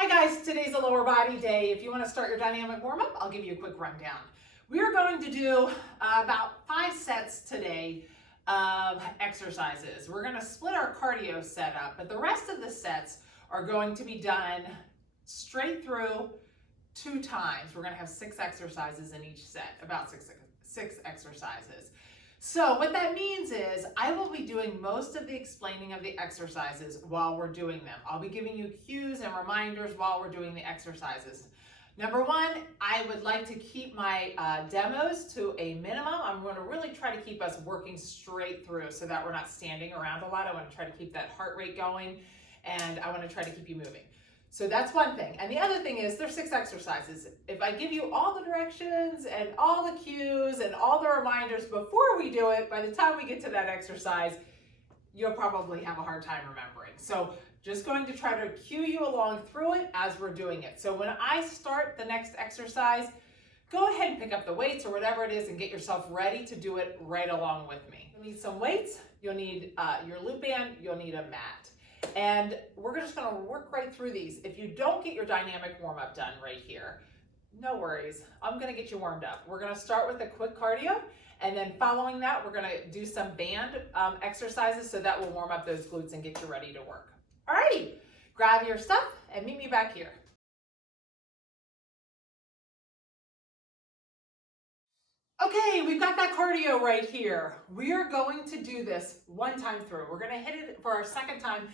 Hi guys, today's a lower body day. If you want to start your dynamic warm-up, I'll give you a quick rundown. We are going to do about 5 sets today of exercises. We're going to split our cardio setup, but the rest of the sets are going to be done straight through 2 times. We're going to have 6 exercises in each set, about six exercises. So what that means is I will be doing most of the explaining of the exercises while we're doing them. I'll be giving you cues and reminders while we're doing the exercises. Number 1, I would like to keep my demos to a minimum. I'm going to really try to keep us working straight through so that we're not standing around a lot. I want to try to keep that heart rate going, and I want to try to keep you moving. So that's one thing. And the other thing is there's 6 exercises. If I give you all the directions and all the cues and all the reminders before we do it, by the time we get to that exercise, you'll probably have a hard time remembering. So just going to try to cue you along through it as we're doing it. So when I start the next exercise, go ahead and pick up the weights or whatever it is and get yourself ready to do it right along with me. You'll need some weights, you'll need your loop band, you'll need a mat. And we're just going to work right through these. If you don't get your dynamic warm-up done right here, no worries. I'm going to get you warmed up. We're going to start with a quick cardio, and then following that, we're going to do some band exercises so that will warm up those glutes and get you ready to work. Alrighty, grab your stuff and meet me back here. Okay, we've got that cardio right here. We are going to do this 1 time through. We're going to hit it for our 2nd time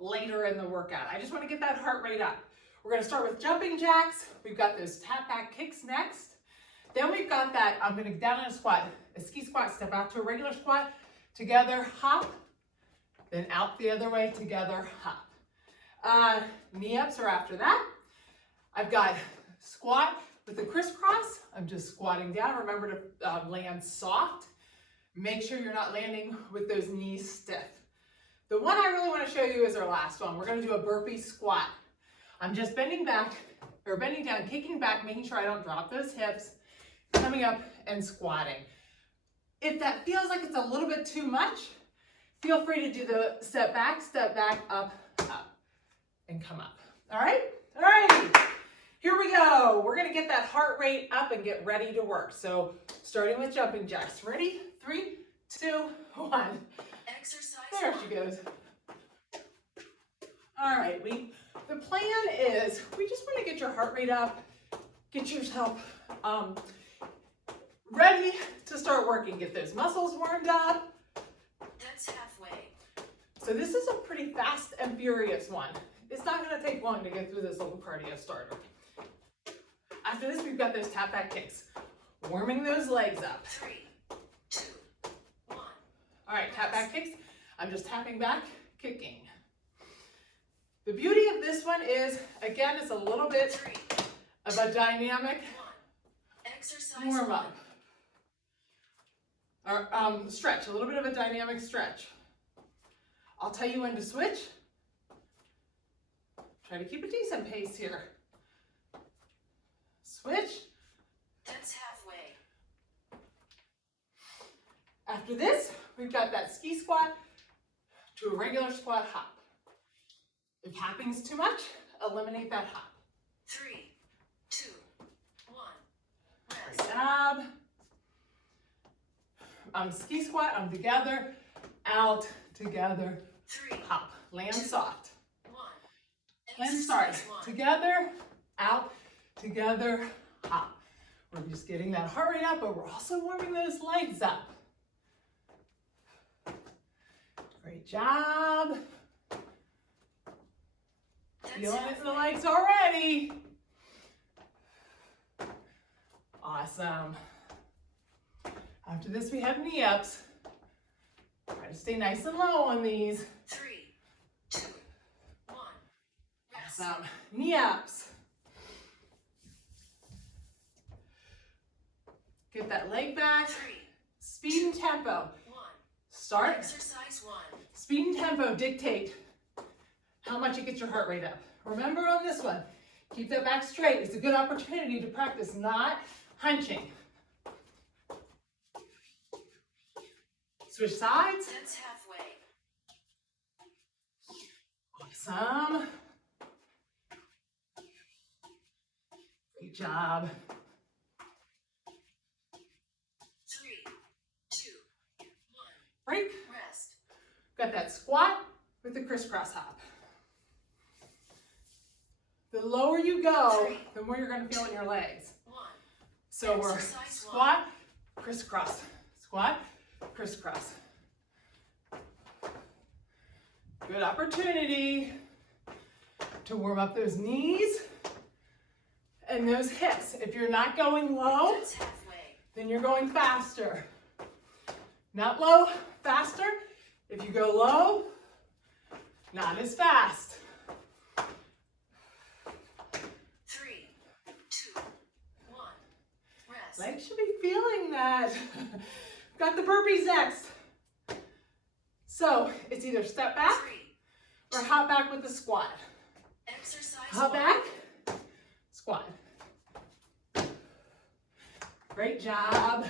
later in the workout. I just want to get that heart rate up. We're going to start with jumping jacks. We've got those tap back kicks next. Then we've got that, I'm going to go down in a squat, a ski squat, step out to a regular squat, together, hop, then out the other way, together, hop. Knee ups are after that. I've got squat with the crisscross. I'm just squatting down. Remember to land soft. Make sure you're not landing with those knees stiff. The one I really want to show you is our last one. We're going to do a burpee squat. I'm just bending back, or bending down, kicking back, making sure I don't drop those hips, coming up and squatting. If that feels like it's a little bit too much, feel free to do the step back, up, and come up. All right? All right. Here we go. We're going to get that heart rate up and get ready to work. So starting with jumping jacks. Ready? 3, 2, 1. Exercise. There she goes. All right, the plan is we just want to get your heart rate up, get yourself ready to start working, get those muscles warmed up. That's halfway. So this is a pretty fast and furious one. It's not going to take long to get through this little cardio starter. After this, we've got those tap back kicks, warming those legs up. 3, 2, 1. All right, tap back kicks. I'm just tapping back, kicking. The beauty of this one is, again, it's a little bit 3, of a dynamic 1. Exercise warm up. Or stretch, a little bit of a dynamic stretch. I'll tell you when to switch. Try to keep a decent pace here. Switch. That's halfway. After this, we've got that ski squat to a regular squat hop. If hopping's too much, eliminate that hop. 3, 2, 1. Great Rest. job. Ski squat, together, out, together, 3, hop. Land soft. 1. Land start. Exercise 1. Together, out, together, hop. We're just getting that heart rate up, but we're also warming those legs up. Great job. That's Feeling it in the halfway. legs already. Awesome. After this, we have knee ups. Try to stay nice and low on these. 3, 2, 1. Rest. Awesome. Knee ups. Get that leg back. 3, Speed and tempo. 1. Start. Exercise 1. Speed and tempo dictate how much you get your heart rate up. Remember on this one, keep that back straight. It's a good opportunity to practice not hunching. Switch sides. That's halfway. Awesome. Good job. 3, 2, 1. Break. Rest. Got that squat with the crisscross hop. The lower you go, the more you're going to feel in your legs. 1. So we're squat, crisscross, squat, crisscross. Good opportunity to warm up those knees and those hips. If you're not going low, That's halfway. then you're going faster. Not low, faster. If you go low, not as fast. 3, 2, 1. Rest. Legs should be feeling that. Got the burpees next. So it's either step back 3, or hop back with the squat. exercise Hop 1. back, squat. Great job.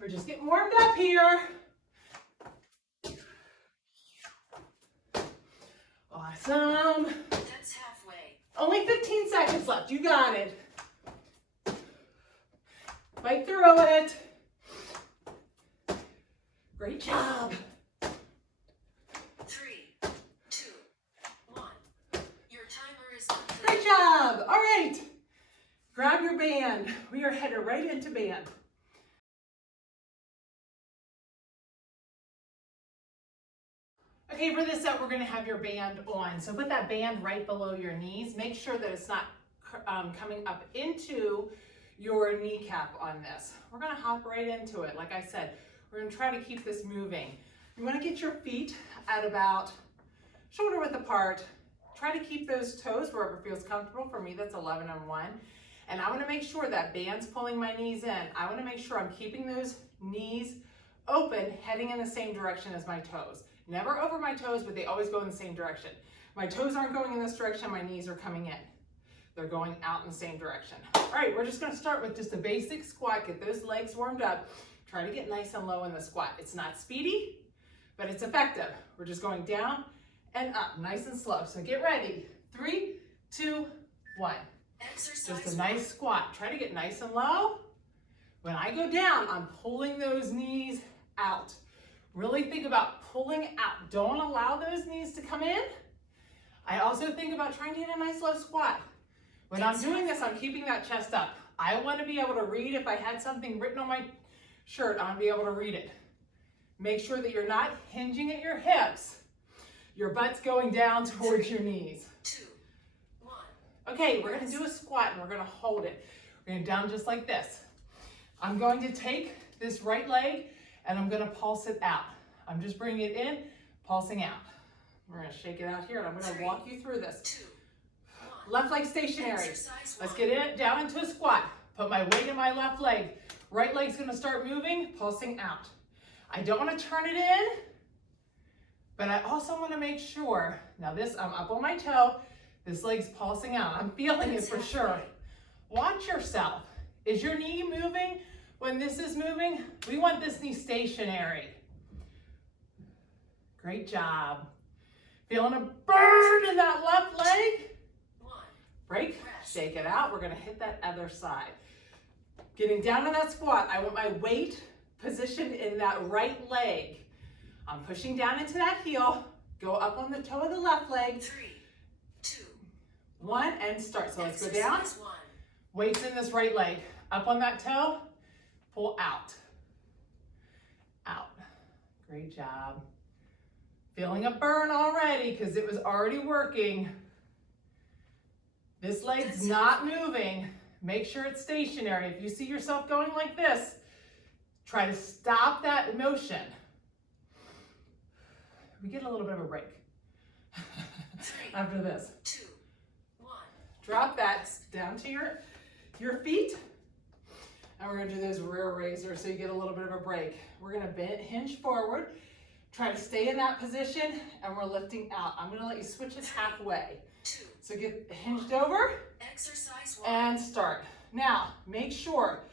We're just getting warmed up here. Awesome. That's halfway. Only 15 seconds left. You got it. Fight through it. Great job. 3, 2, 1. Your timer is complete. Great job. All right. Grab your band. We are headed right into band. Okay, for this set, we're going to have your band on. So put that band right below your knees. Make sure that it's not coming up into your kneecap on this. We're going to hop right into it. Like I said, we're going to try to keep this moving. You want to get your feet at about shoulder width apart. Try to keep those toes wherever feels comfortable. For me, that's 11 and 1. And I want to make sure that band's pulling my knees in. I want to make sure I'm keeping those knees open, heading in the same direction as my toes. Never over my toes, but they always go in the same direction. My toes aren't going in this direction, my knees are coming in. They're going out in the same direction. All right, we're just gonna start with just a basic squat, get those legs warmed up. Try to get nice and low in the squat. It's not speedy, but it's effective. We're just going down and up, nice and slow. So get ready. 3, 2, 1. Exercise Just a nice squat. Try to get nice and low. When I go down, I'm pulling those knees out. Really think about pulling out. Don't allow those knees to come in. I also think about trying to get a nice low squat. When I'm doing this, I'm keeping that chest up. I want to be able to read. If I had something written on my shirt, I want to be able to read it. Make sure that you're not hinging at your hips. Your butt's going down towards your knees. 2, 1. Okay, we're going to do a squat and we're going to hold it. We're going to down just like this. I'm going to take this right leg and I'm going to pulse it out. I'm just bringing it in, pulsing out. We're going to shake it out here and I'm going to walk you through this. 2, 1. Left leg stationary. Exercise Let's 1. get it down into a squat. Put my weight in my left leg. Right leg's going to start moving, pulsing out. I don't want to turn it in, but I also want to make sure, now this, I'm up on my toe, this leg's pulsing out. I'm feeling it for sure. Watch yourself. Is your knee moving when this is moving? We want this knee stationary. Great job. Feeling a burn in that left leg? 1. Break, shake it out. We're gonna hit that other side. Getting down to that squat, I want my weight positioned in that right leg. I'm pushing down into that heel, go up on the toe of the left leg. 3, 2, 1, and start. So let's go down. Exercise 1. Weights in this right leg. Up on that toe, pull out. Out. Great job. Feeling a burn already because it was already working. This leg's not moving. Make sure it's stationary. If you see yourself going like this, try to stop that motion. We get a little bit of a break 3, after this. 2, 1. Drop that down to your feet. And we're gonna do those rear raisers so you get a little bit of a break. We're gonna hinge forward, try to stay in that position, and we're lifting out. I'm gonna let you switch it halfway. 2. So get hinged over Exercise 1. and start. Now, make sure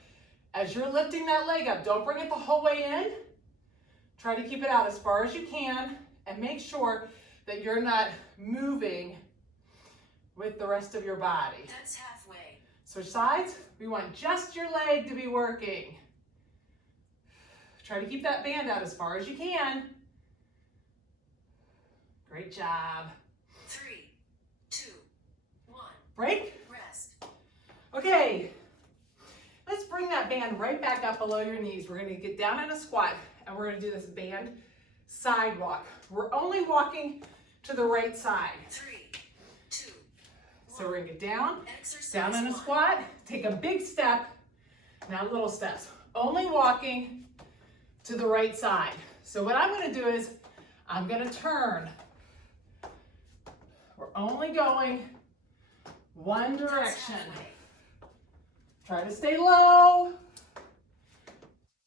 as you're lifting that leg up, don't bring it the whole way in. Try to keep it out as far as you can and make sure that you're not moving with the rest of your body. That's halfway. Switch sides. We want just your leg to be working. Try to keep that band out as far as you can. Great job. 3, 2, 1. Break. Rest. Okay, let's bring that band right back up below your knees. We're gonna get down in a squat and we're gonna do this band side walk. We're only walking to the right side. 3, 2, 1. So we're gonna get down, Exercise down in a 1. squat, take a big step, now little steps. Only walking to the right side. So what I'm gonna do is, I'm gonna turn. We're only going one direction. Try to stay low.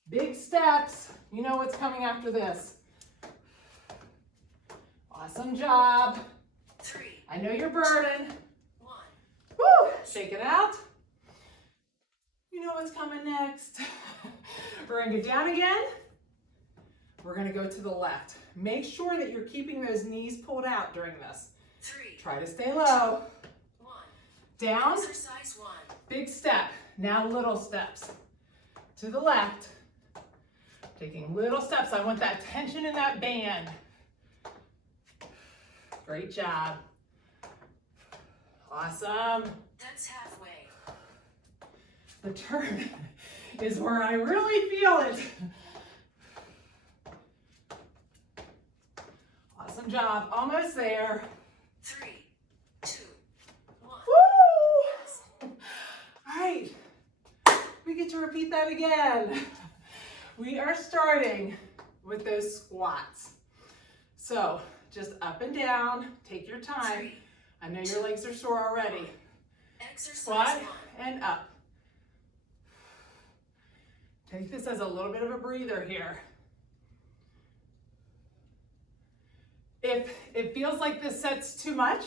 Big steps. You know what's coming after this. Awesome job. 3, I know your burden. 1. Woo! Shake it out. You know what's coming next. We're gonna get down again. We're gonna go to the left. Make sure that you're keeping those knees pulled out during this. 3, Try to stay low. 1. Down, Exercise 1. big step. Now little steps. To the left. Taking little steps. I want that tension in that band. Great job. Awesome. That's halfway. The turn is where I really feel it. Awesome job. Almost there. 3, 2, 1. Woo! All right. We get to repeat that again. We are starting with those squats. So just up and down. Take your time. 3, I know your legs are sore already. Exercise Squat 1. and up. Take this as a little bit of a breather here. If it feels like this set's too much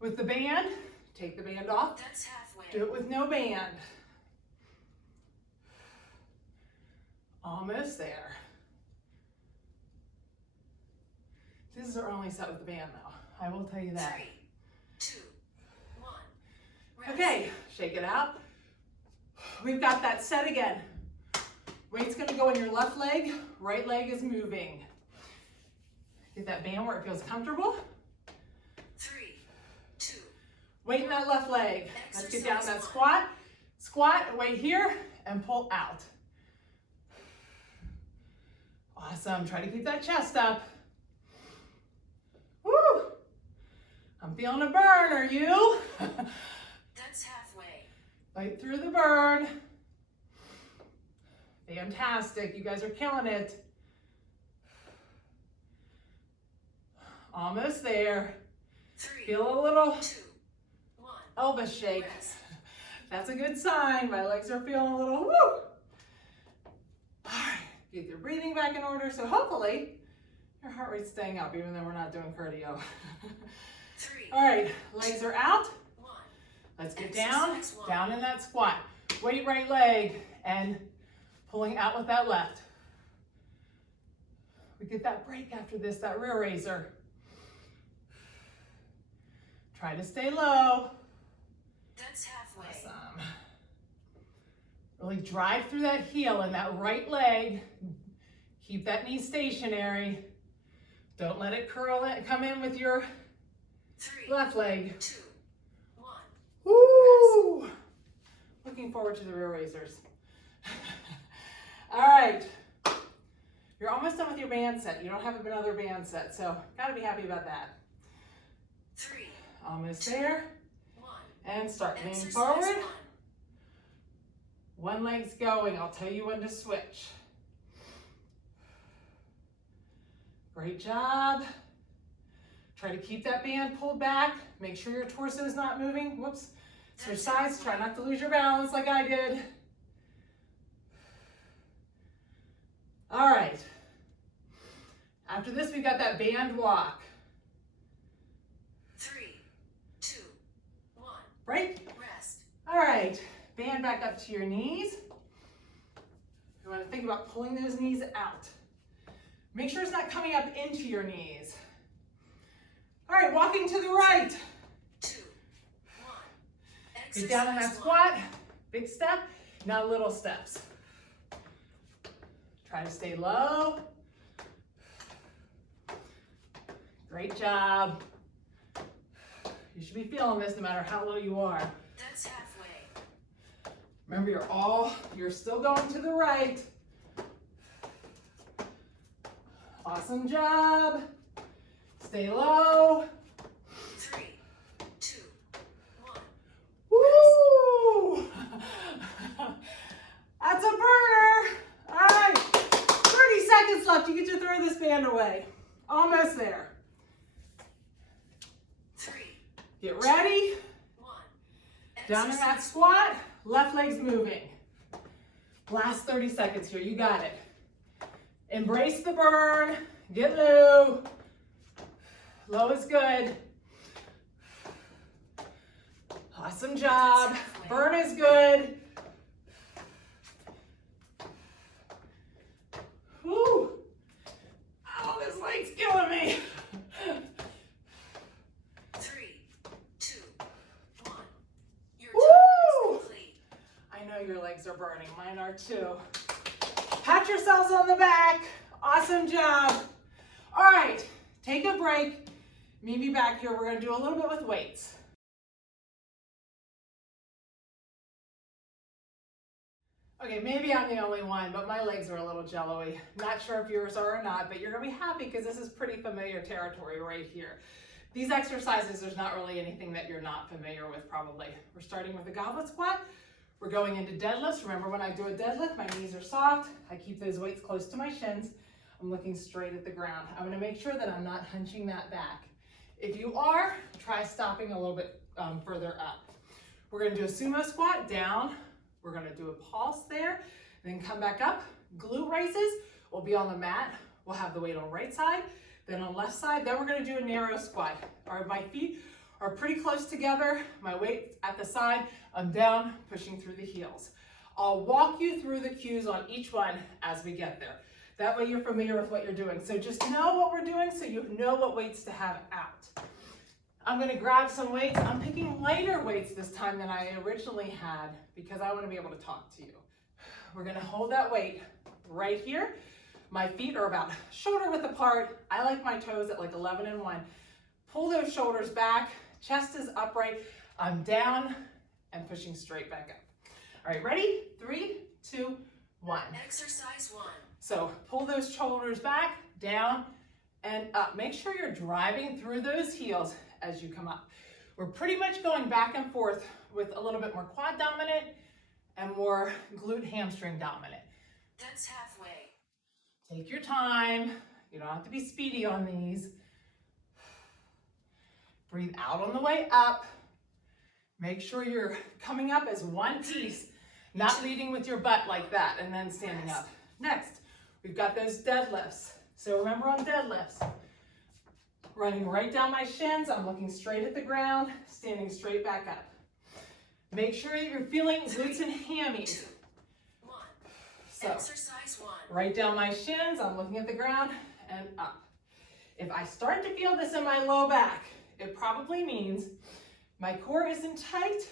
with the band, take the band off. That's halfway. Do it with no band. Almost there. This is our only set with the band though. I will tell you that. 3, 2, 1. Rest. Okay, shake it out. We've got that set again. Weight's gonna go in your left leg, right leg is moving. Get that band where it feels comfortable. 3, 2. Weight in that left leg. Let's get down that squat. Squat, weight here, and pull out. Awesome, try to keep that chest up. Woo! I'm feeling a burn, are you? That's halfway. Fight through the burn. Fantastic, you guys are killing it. Almost there. 3, Feel a little 2, 1. elbow shake. Rest. That's a good sign. My legs are feeling a little woo. All right, get your breathing back in order. So hopefully your heart rate's staying up even though we're not doing cardio. 3, All right, legs are out. 1. Let's get down, Exercise 1. down in that squat. Weight right leg and pulling out with that left. We get that break after this, that rear raiser. Try to stay low. That's halfway. Awesome. Really drive through that heel and that right leg. Keep that knee stationary. Don't let it curl it. Come in with your 3, left leg. 2, 1. Woo! Looking forward to the rear raisers. All right. You're almost done with your band set. You don't have another band set, so gotta be happy about that. 3, Almost there. 1. And start leaning Exercise forward. 1. One leg's going. I'll tell you when to switch. Great job. Try to keep that band pulled back. Make sure your torso is not moving. Whoops. Switch sides. Try not to lose your balance like I did. All right. After this, we got that band walk. 3, 2, 1. Break. Rest. All right. Band back up to your knees. You want to think about pulling those knees out. Make sure it's not coming up into your knees. All right, walking to the right. 2, 1. Get down in that squat. Big step. Now little steps. Try to stay low. Great job. You should be feeling this no matter how low you are. That's halfway. Remember, you're still going to the right. Awesome job. Stay low. 3, 2, 1. Woo! That's a burner. All right, 30 seconds left. You get to throw this band away. Almost there. 3, Get ready. 1. Down in that squat. Left leg's moving. Last 30 seconds here. You got it. Embrace the burn. Get low. Low is good. Awesome job. Burn is good. Woo. Oh, this leg's killing me. 3, 2, 1. Your Woo! time is complete. I know your legs are burning. Mine are too. Pat yourselves on the back. Awesome job. All right, take a break. Meet me back here. We're going to do a little bit with weights. Okay, maybe I'm the only one, but my legs are a little jello-y. Not sure if yours are or not, but you're going to be happy because this is pretty familiar territory right here. These exercises, there's not really anything that you're not familiar with probably. We're starting with a goblet squat. We're going into deadlifts. Remember, when I do a deadlift, my knees are soft. I keep those weights close to my shins. I'm looking straight at the ground. I'm going to make sure that I'm not hunching that back. If you are, try stopping a little bit further up. We're going to do a sumo squat down. We're going to do a pulse there, then come back up. Glute raises. We'll be on the mat. We'll have the weight on right side, then on left side. Then we're going to do a narrow squat. My feet are pretty close together. My weight at the side. I'm down, pushing through the heels. I'll walk you through the cues on each one as we get there. That way you're familiar with what you're doing. So just know what we're doing so you know what weights to have out. I'm going to grab some weights. I'm picking lighter weights this time than I originally had because I want to be able to talk to you. We're going to hold that weight right here. My feet are about shoulder width apart. I like my toes at like 11 and 1. Pull those shoulders back. Chest is upright. I'm down and pushing straight back up. All right, ready? 3, 2, 1. Exercise 1. So pull those shoulders back, down, and up. Make sure you're driving through those heels as you come up. We're pretty much going back and forth with a little bit more quad dominant and more glute hamstring dominant. That's halfway. Take your time. You don't have to be speedy on these. Breathe out on the way up. Make sure you're coming up as one piece, not leading with your butt like that and then standing up. Next, we've got those deadlifts. So remember on deadlifts, running right down my shins, I'm looking straight at the ground, standing straight back up. Make sure you're feeling glutes and hammies. 2, 1. So, Exercise 1. right down my shins, I'm looking at the ground and up. If I start to feel this in my low back, it probably means my core isn't tight,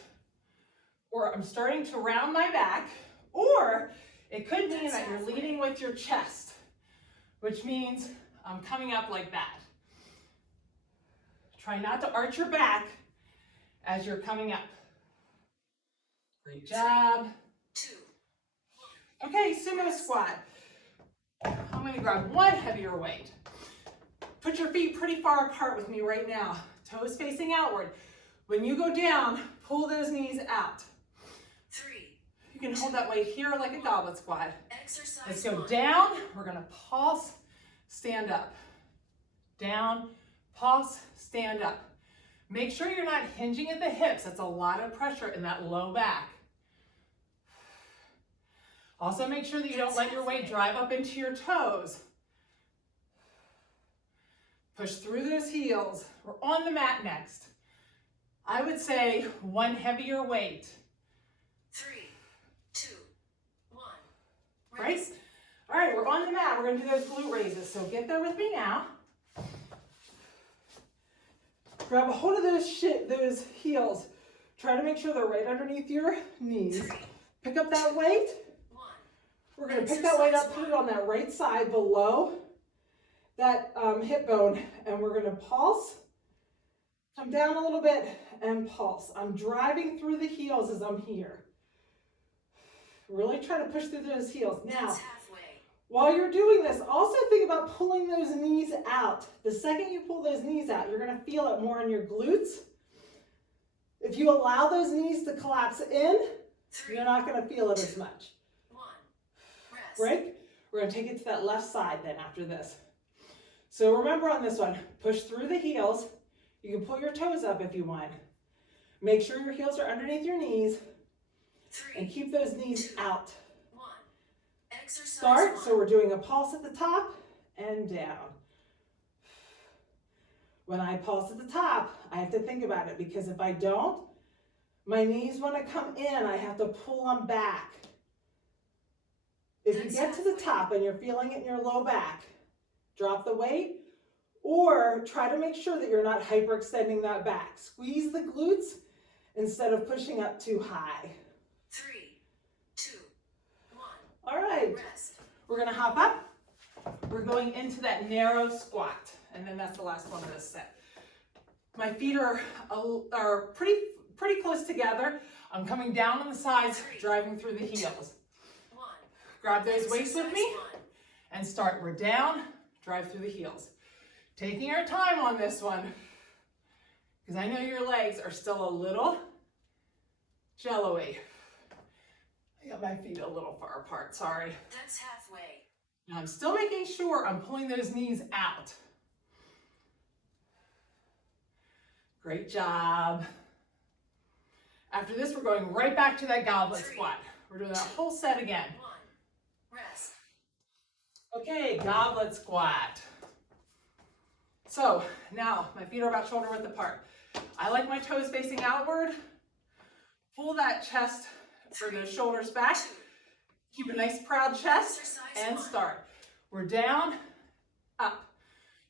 or I'm starting to round my back, or it could mean that you're leading with your chest, which means I'm coming up like that. Try not to arch your back as you're coming up. Great job. 2, Okay, sumo squat. I'm going to grab one heavier weight. Put your feet pretty far apart with me right now. Toes facing outward. When you go down, pull those knees out. 3. You can hold that weight here like a goblet squat. Exercise Let's go 1. down. We're going to pulse, stand up. Down, pulse, stand up. Make sure you're not hinging at the hips. That's a lot of pressure in that low back. Also make sure that you don't let your weight drive up into your toes. Push through those heels. We're on the mat next. I would say one heavier weight. 3, 2, 1. Right? All right, we're on the mat. We're going to do those glute raises. So get there with me now. Grab a hold of those heels. Try to make sure they're right underneath your knees. Pick up that weight. We're going to pick that weight up, put it on that right side below that hip bone, and we're going to pulse. Come down a little bit and pulse. I'm driving through the heels as I'm here. Really try to push through those heels. Now, while you're doing this, also think about pulling those knees out. The second you pull those knees out, you're going to feel it more in your glutes. If you allow those knees to collapse in, you're not going to feel it as much. Break. We're going to take it to that left side then after this. So remember on this one, push through the heels. You can pull your toes up if you want. Make sure your heels are underneath your knees and keep those knees out. Start. So we're doing a pulse at the top and down. When I pulse at the top, I have to think about it because if I don't, my knees want to come in. I have to pull them back. If you get to the top and you're feeling it in your low back, drop the weight. Or try to make sure that you're not hyperextending that back. Squeeze the glutes instead of pushing up too high. 3, 2, 1. All right. Rest. We're going to hop up. We're going into that narrow squat. And then that's the last one of this set. My feet are pretty close together. I'm coming down on the sides, driving through the heels. 1. Grab those weights with me and start. We're down, drive through the heels. Taking our time on this one, because I know your legs are still a little jello-y. I got my feet a little far apart, sorry. That's halfway. Now I'm still making sure I'm pulling those knees out. Great job. After this, we're going right back to that goblet squat. We're doing that whole set again. 1. Rest. Okay, goblet squat. So now my feet are about shoulder width apart. I like my toes facing outward. Pull that chest for the shoulders back. Keep a nice proud chest and start. We're down, up.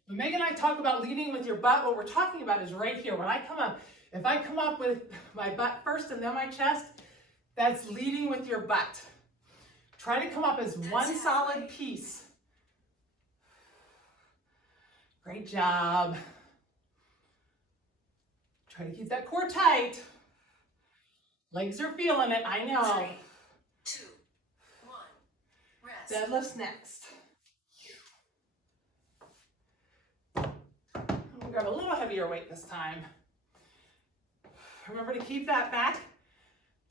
When Megan and I talk about leading with your butt, what we're talking about is right here. When I come up, if I come up with my butt first and then my chest, that's leading with your butt. Try to come up as one solid piece. Great job. Try to keep that core tight. Legs are feeling it, I know. 3, 2, 1. Rest. Deadlifts next. We'll grab a little heavier weight this time. Remember to keep that back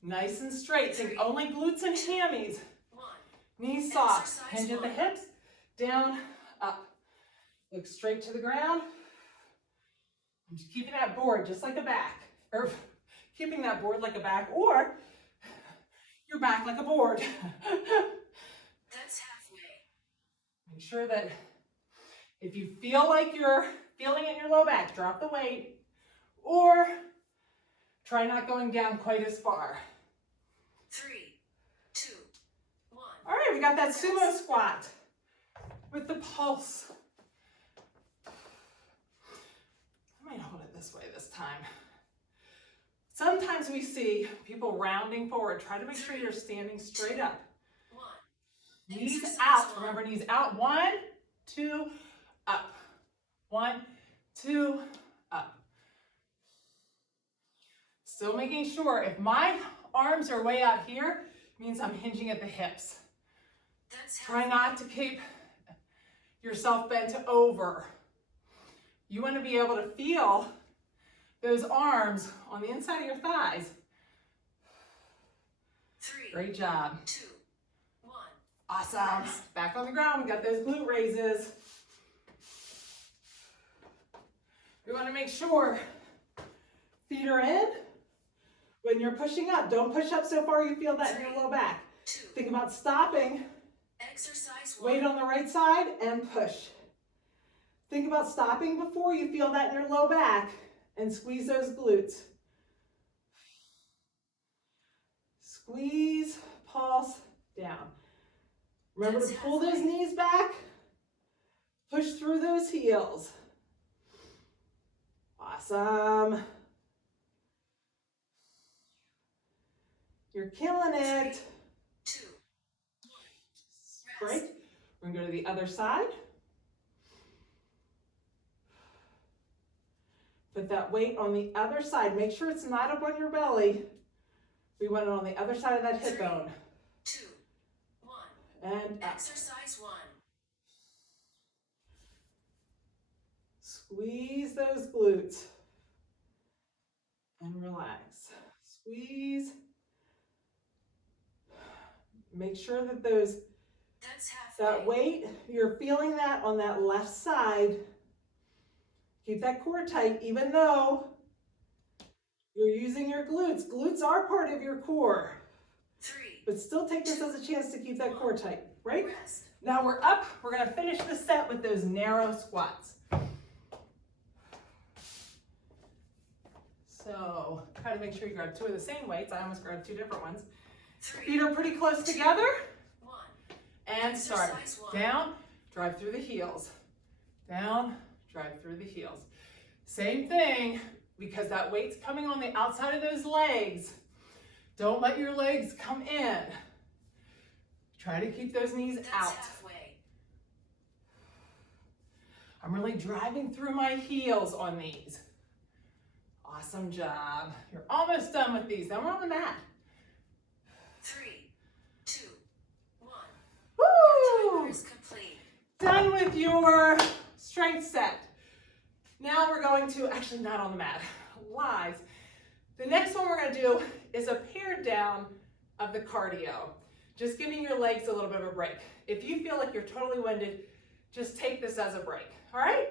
nice and straight. Think only glutes and hammies. 1. Knees soft. Hinge at the hips. Down, up. Look straight to the ground. I'm just keeping that board just like a back, or keeping that board like a back, or your back like a board. That's halfway. Make sure that if you feel like you're feeling it in your low back, drop the weight, or try not going down quite as far. 3, 2, 1. All right, we got that sumo squat with the pulse. I might hold it this way this time. Sometimes we see people rounding forward. Try to make sure you're standing straight up. 1. Knees out. Remember, knees out. 1, 2, up. 1, 2, up. Still making sure if my arms are way out here, it means I'm hinging at the hips. Try not to keep yourself bent over. You want to be able to feel those arms on the inside of your thighs. 3, Great job. 2, 1. Awesome. Back on the ground, we got those glute raises. We want to make sure feet are in. When you're pushing up, don't push up so far you feel that in your low back. 2. Think about stopping. Exercise 1. Weight on the right side and push. Think about stopping before you feel that in your low back and squeeze those glutes. Squeeze, pulse, down. Remember to pull those knees back. Push through those heels. Awesome. You're killing it. 2, 1. Great. We're gonna go to the other side. Put that weight on the other side. Make sure it's not up on your belly. We want it on the other side of that hip bone. 2, 1. And up. Exercise 1. Squeeze those glutes. And relax. Squeeze. Make sure that That's halfway. that weight, you're feeling that on that left side. Keep that core tight, even though you're using your glutes. Glutes are part of your core. 3. But still take this as a chance to keep that core tight, right? Rest. Now we're up. We're going to finish the set with those narrow squats. So try to make sure you grab 2 of the same weights. I almost grabbed 2 different ones. 3, Feet are pretty close together. 1. And start. Exercise 1. Down, drive through the heels. Down, drive through the heels. Same thing, because that weight's coming on the outside of those legs. Don't let your legs come in. Try to keep those knees That's out. halfway. I'm really driving through my heels on these. Awesome job. You're almost done with these. Then we're on the mat. 3, 2, 1. Woo! Your timer is complete. Done with your strength set. Now we're going to, actually not on the mat, lies. The next one we're going to do is a pared down of the cardio. Just giving your legs a little bit of a break. If you feel like you're totally winded, just take this as a break, all right?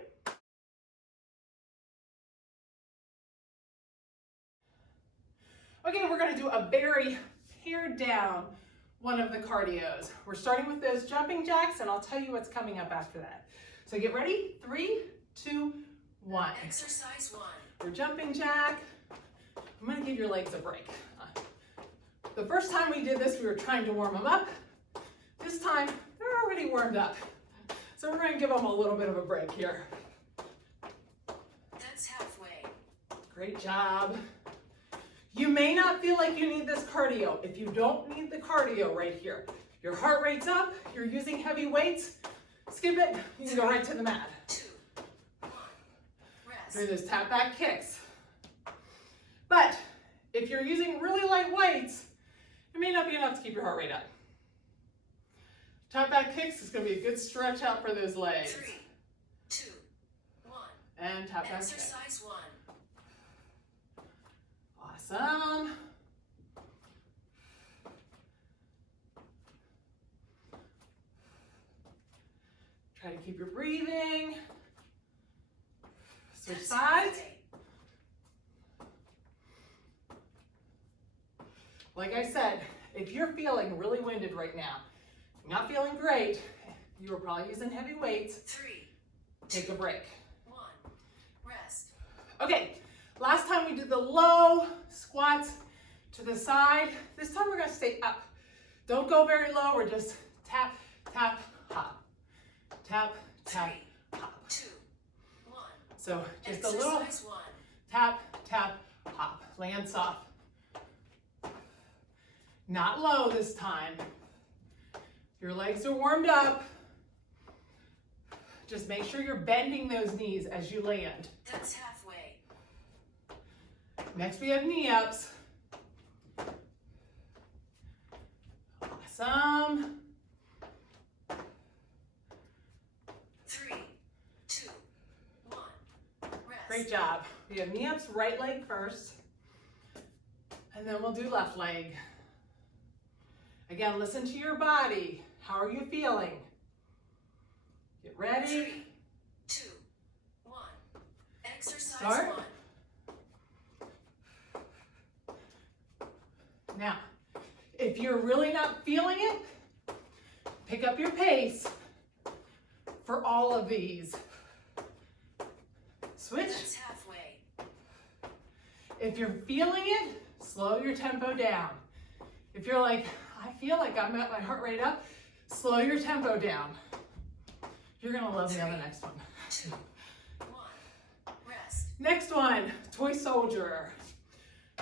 Okay, we're going to do a very pared down one of the cardios. We're starting with those jumping jacks, and I'll tell you what's coming up after that. So get ready, 3, 2, 1. Exercise 1. Your jumping jack. I'm going to give your legs a break. The first time we did this, we were trying to warm them up. This time, they're already warmed up. So we're going to give them a little bit of a break here. That's halfway. Great job. You may not feel like you need this cardio. If you don't need the cardio right here, your heart rate's up, you're using heavy weights, skip it, you can go right to the mat. 2, 1. Rest. Do those tap back kicks. But if you're using really light weights, it may not be enough to keep your heart rate up. Tap back kicks is going to be a good stretch out for those legs. 3, 2, 1. And tap back kick. Exercise 1. Awesome. Try to keep your breathing. Switch That's sides. halfway. Like I said, if you're feeling really winded right now, not feeling great, you were probably using heavy weights, 3, take a break. 1. Rest. Okay, last time we did the low squats to the side. This time we're gonna stay up. Don't go very low, we're just tap, tap, hop. Tap, tap, 3, hop. 2, 1. So just a little Exercise 1. tap, tap, hop. Land soft. Not low this time. Your legs are warmed up. Just make sure you're bending those knees as you land. That's halfway. Next we have knee ups. Awesome. 3, 2, 1. Rest. Great job. We have knee ups, right leg first. And then we'll do left leg. Again, listen to your body. How are you feeling? Get ready. 3, 2, 1. Exercise Start. 1. Now, if you're really not feeling it, pick up your pace for all of these. Switch. That's halfway. If you're feeling it, slow your tempo down. If you're like, I feel like I'm at my heart rate up, slow your tempo down. You're gonna love me on the next one. 2, 1. Rest. Next one, toy soldier.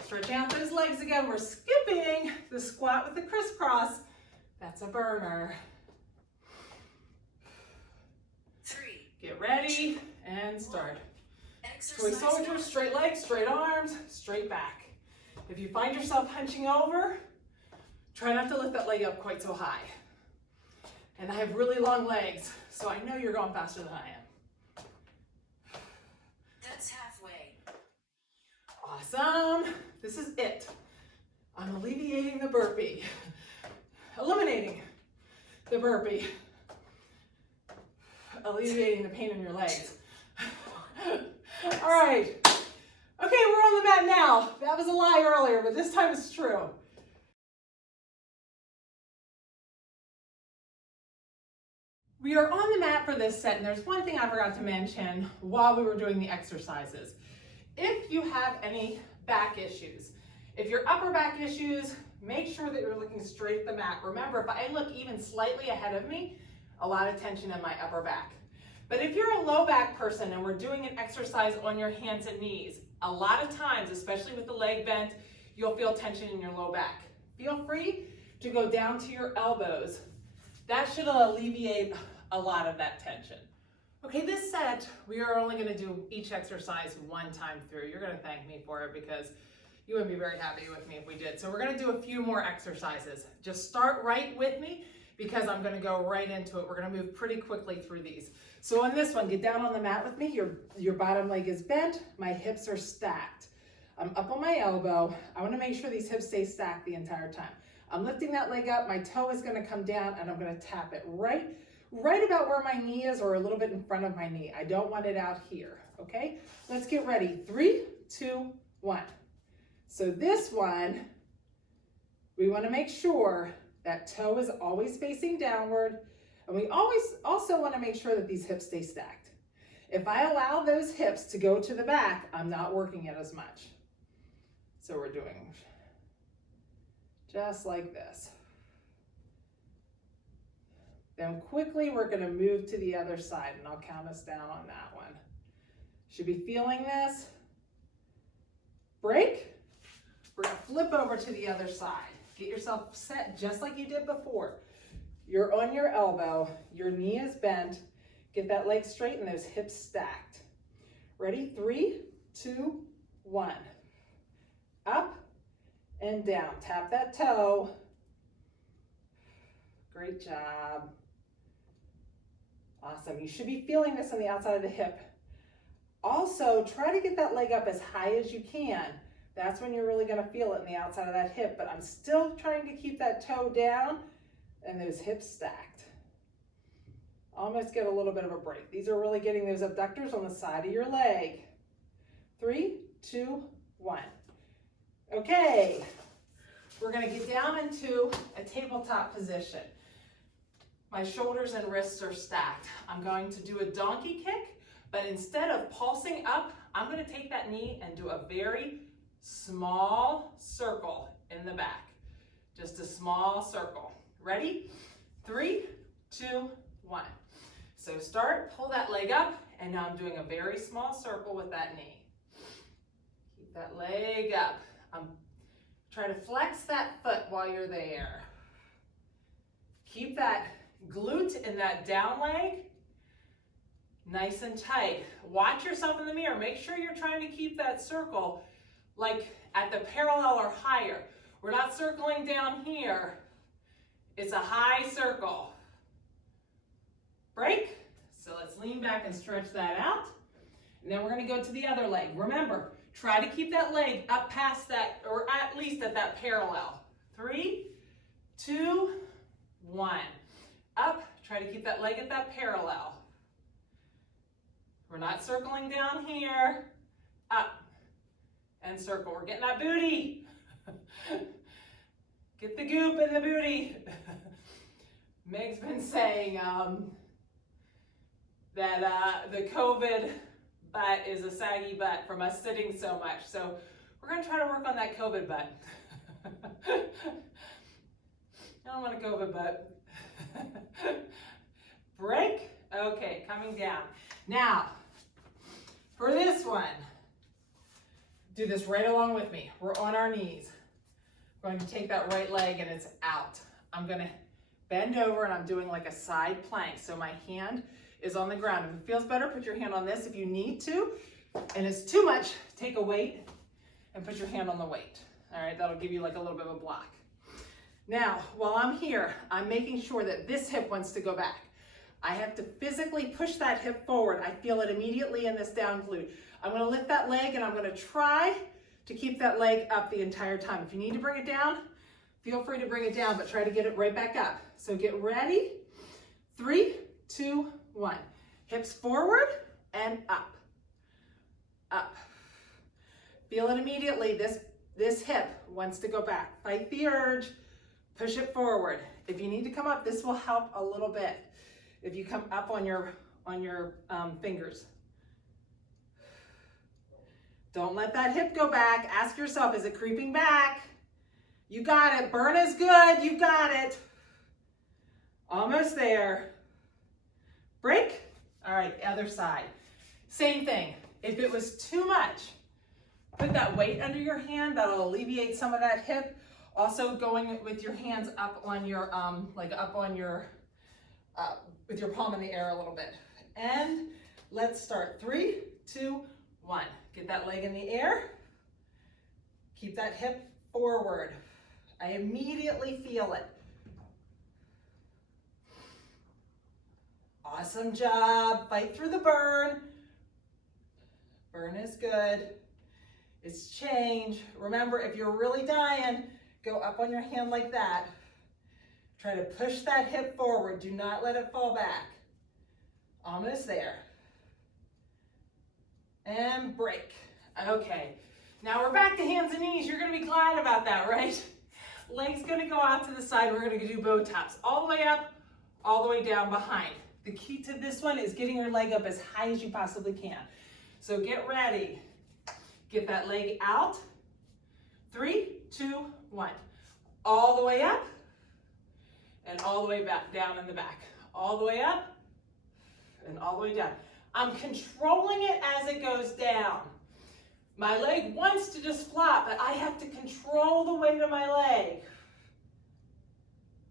Stretching out those legs again. We're skipping the squat with the crisscross. That's a burner. 3. Get ready and start. Toy Exercise soldier, 1. straight legs, straight arms, straight back. If you find yourself hunching over, try not to lift that leg up quite so high. And I have really long legs, so I know you're going faster than I am. That's halfway. Awesome. This is it. I'm alleviating the burpee. Eliminating the burpee. Alleviating the pain in your legs. All right. Okay, we're on the mat now. That was a lie earlier, but this time it's true. We are on the mat for this set, and there's one thing I forgot to mention while we were doing the exercises. If you have any back issues, if your upper back issues, make sure that you're looking straight at the mat. Remember, if I look even slightly ahead of me, a lot of tension in my upper back. But if you're a low back person and we're doing an exercise on your hands and knees, a lot of times, especially with the leg bent, you'll feel tension in your low back. Feel free to go down to your elbows. That should alleviate a lot of that tension. Okay, this set, we are only gonna do each exercise one time through. You're gonna thank me for it because you wouldn't be very happy with me if we did. So we're gonna do a few more exercises. Just start right with me because I'm gonna go right into it. We're gonna move pretty quickly through these. So on this one, get down on the mat with me. Your bottom leg is bent, my hips are stacked. I'm up on my elbow. I wanna make sure these hips stay stacked the entire time. I'm lifting that leg up, my toe is gonna come down and I'm gonna tap it right about where my knee is or a little bit in front of my knee. I don't want it out here, okay? Let's get ready. 3, 2, 1. So this one, we wanna make sure that toe is always facing downward, and we also wanna make sure that these hips stay stacked. If I allow those hips to go to the back, I'm not working it as much. So we're doing just like this. Then quickly we're gonna move to the other side and I'll count us down on that one. Should be feeling this. Break. We're gonna flip over to the other side. Get yourself set just like you did before. You're on your elbow, your knee is bent. Get that leg straight and those hips stacked. Ready? 3, 2, 1. Up and down. Tap that toe. Great job. Awesome. You should be feeling this on the outside of the hip. Also, try to get that leg up as high as you can. That's when you're really going to feel it on the outside of that hip, but I'm still trying to keep that toe down and those hips stacked. Almost get a little bit of a break. These are really getting those abductors on the side of your leg. 3, 2, 1. Okay, we're going to get down into a tabletop position. My shoulders and wrists are stacked. I'm going to do a donkey kick, but instead of pulsing up, I'm going to take that knee and do a very small circle in the back. Just a small circle. Ready? 3, 2, 1. So start, pull that leg up, and now I'm doing a very small circle with that knee. Keep that leg up. Try to flex that foot while you're there. Keep that glute in that down leg nice and tight. Watch yourself in the mirror. Make sure you're trying to keep that circle like at the parallel or higher. We're not circling down here. It's a high circle. Break. So let's lean back and stretch that out. And then we're going to go to the other leg. Remember, try to keep that leg up past that, or at least at that parallel. 3, 2, 1. Up. Try to keep that leg at that parallel. We're not circling down here. Up. And circle. We're getting that booty. Get the goop in the booty. Meg's been saying that the COVID butt is a saggy butt from us sitting so much. So we're going to try to work on that COVID butt. I don't want a COVID butt. Break. Okay, coming down. Now, for this one, Do this right along with me. We're on our knees. We're going to take that right leg and it's out. I'm going to bend over and I'm doing like a side plank. So my hand is on the ground. If it feels better, put your hand on this if you need to. And it's too much, take a weight and put your hand on the weight. All right, that'll give you like a little bit of a block. Now, while I'm here, I'm making sure that this hip wants to go back. I have to physically push that hip forward. I feel it immediately in this down glute. I'm gonna lift that leg and I'm gonna try to keep that leg up the entire time. If you need to bring it down, feel free to bring it down, but try to get it right back up. So get ready. 3, 2, 1. Hips forward and up. Up. Feel it immediately. This hip wants to go back. Fight the urge. Push it forward. If you need to come up, this will help a little bit. If you come up on your fingers. Don't let that hip go back. Ask yourself, is it creeping back? You got it. Burn is good. You got it. Almost there. Break. All right, other side. Same thing. If it was too much, put that weight under your hand. That'll alleviate some of that hip. Also going with your hands up on your, with your palm in the air a little bit. And let's start. 3, 2, 1. Get that leg in the air. Keep that hip forward. I immediately feel it. Awesome job. Fight through the burn. Burn is good. It's change. Remember, if you're really dying, go up on your hand like that. Try to push that hip forward. Do not let it fall back. Almost there. And break. Okay. Now we're back to hands and knees. You're going to be glad about that, right? Leg's going to go out to the side. We're going to do bow tops. All the way up, all the way down behind. The key to this one is getting your leg up as high as you possibly can. So get ready. Get that leg out. 3, 2, 1. All the way up and all the way back down in the back. All the way up and all the way down. I'm controlling it as it goes down. My leg wants to just flop, but I have to control the weight of my leg.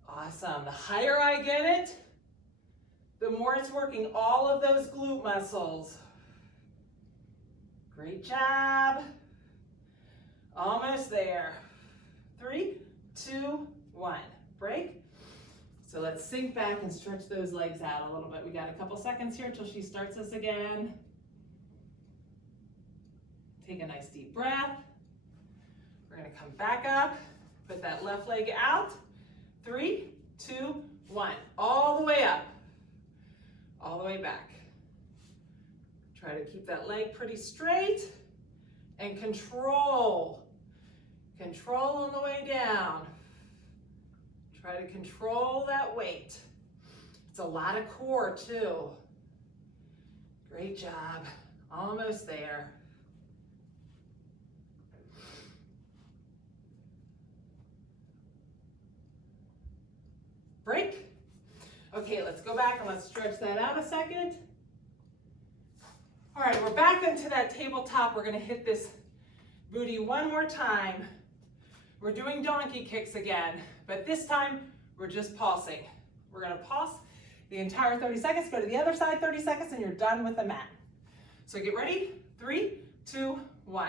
Awesome. The higher I get it, the more it's working all of those glute muscles. Great job. Almost there. 3, 2, 1. Break. So let's sink back and stretch those legs out a little bit. We got a couple seconds here till she starts us again. Take a nice deep breath. We're going to come back up. Put that left leg out. 3, 2, 1. All the way up. All the way back. Try to keep that leg pretty straight and control. Control on the way down. Try to control that weight. It's a lot of core too. Great job. Almost there. Break. Okay, let's go back and let's stretch that out a second. All right, we're back into that tabletop. We're gonna hit this booty one more time. We're doing donkey kicks again, but this time we're just pulsing. We're gonna pulse the entire 30 seconds, go to the other side 30 seconds, and you're done with the mat. So get ready, 3, 2, 1.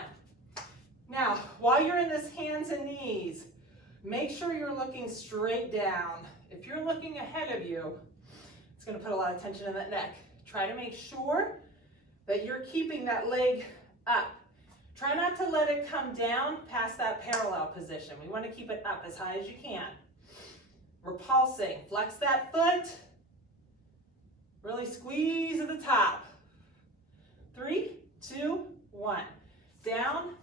Now, while you're in this hands and knees, make sure you're looking straight down. If you're looking ahead of you, it's gonna put a lot of tension in that neck. Try to make sure that you're keeping that leg up. Try not to let it come down past that parallel position. We want to keep it up as high as you can. We're pulsing. Flex that foot. Really squeeze at the top. 3, 2, 1. Down.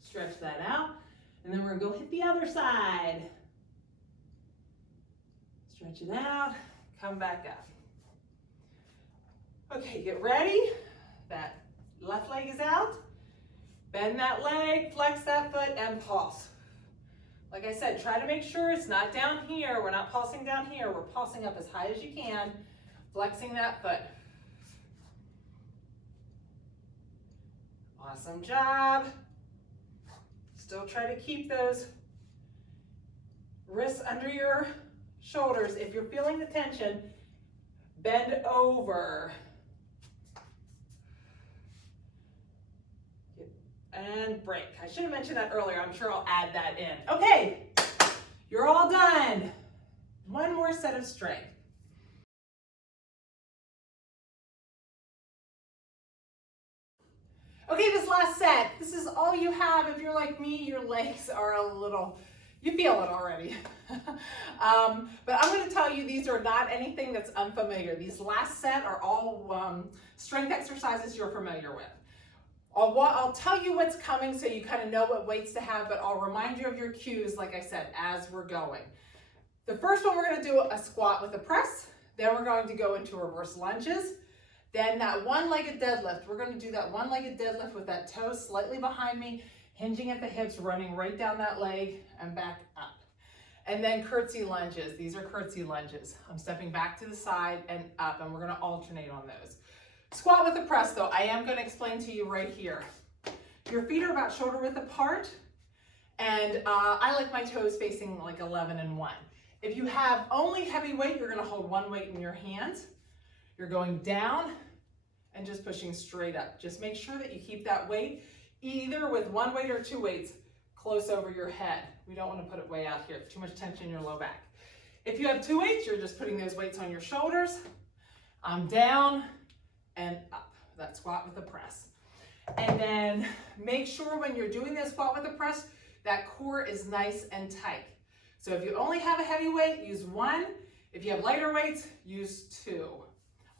Stretch that out. And then we're going to go hit the other side. Stretch it out. Come back up. Okay, get ready. That left leg is out. Bend that leg, flex that foot, and pulse. Like I said, try to make sure it's not down here. We're not pulsing down here. We're pulsing up as high as you can, flexing that foot. Awesome job. Still try to keep those wrists under your shoulders. If you're feeling the tension, bend over. And break. I should have mentioned that earlier. I'm sure I'll add that in. Okay, you're all done. One more set of strength. Okay, this last set, this is all you have. If you're like me, your legs are a little, you feel it already. But I'm going to tell you, these are not anything that's unfamiliar. These last set are all strength exercises you're familiar with. I'll tell you what's coming so you kind of know what weights to have, but I'll remind you of your cues, like I said, as we're going. The first one, we're going to do a squat with a press. Then we're going to go into reverse lunges. Then that one-legged deadlift. We're going to do that one-legged deadlift with that toe slightly behind me, hinging at the hips, running right down that leg and back up. And then curtsy lunges. These are curtsy lunges. I'm stepping back to the side and up, and we're going to alternate on those. Squat with a press, though, I am going to explain to you right here. Your feet are about shoulder width apart, and I like my toes facing like 11 and 1. If you have only heavy weight, you're going to hold one weight in your hands. You're going down and just pushing straight up. Just make sure that you keep that weight either with one weight or two weights close over your head. We don't want to put it way out here. Too much tension in your low back. If you have two weights, you're just putting those weights on your shoulders. I'm down and up. That squat with the press. And then make sure when you're doing this squat with the press, that core is nice and tight. So if you only have a heavy weight, use one. If you have lighter weights, use two.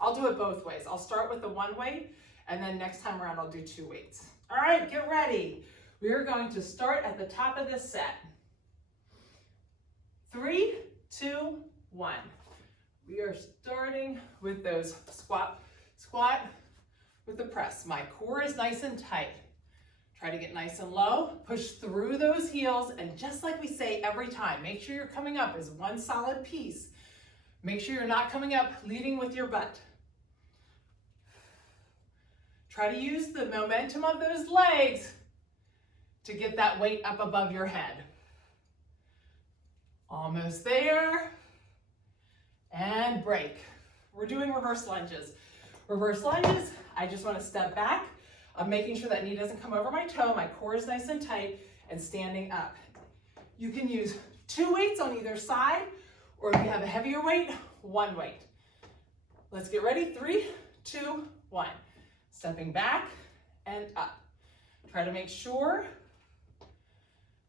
I'll do it both ways. I'll start with the one weight, and then next time around, I'll do two weights. All right, get ready. We are going to start at the top of this set. 3, 2, 1. We are starting with those squat with the press. My core is nice and tight. Try to get nice and low, push through those heels, and just like we say every time, make sure you're coming up as one solid piece. Make sure you're not coming up leading with your butt. Try to use the momentum of those legs to get that weight up above your head. Almost there. And break. We're doing reverse lunges. Reverse lunges, I just want to step back. I'm making sure that knee doesn't come over my toe. My core is nice and tight and standing up. You can use two weights on either side, or if you have a heavier weight, one weight. Let's get ready. 3, 2, 1. Stepping back and up. Try to make sure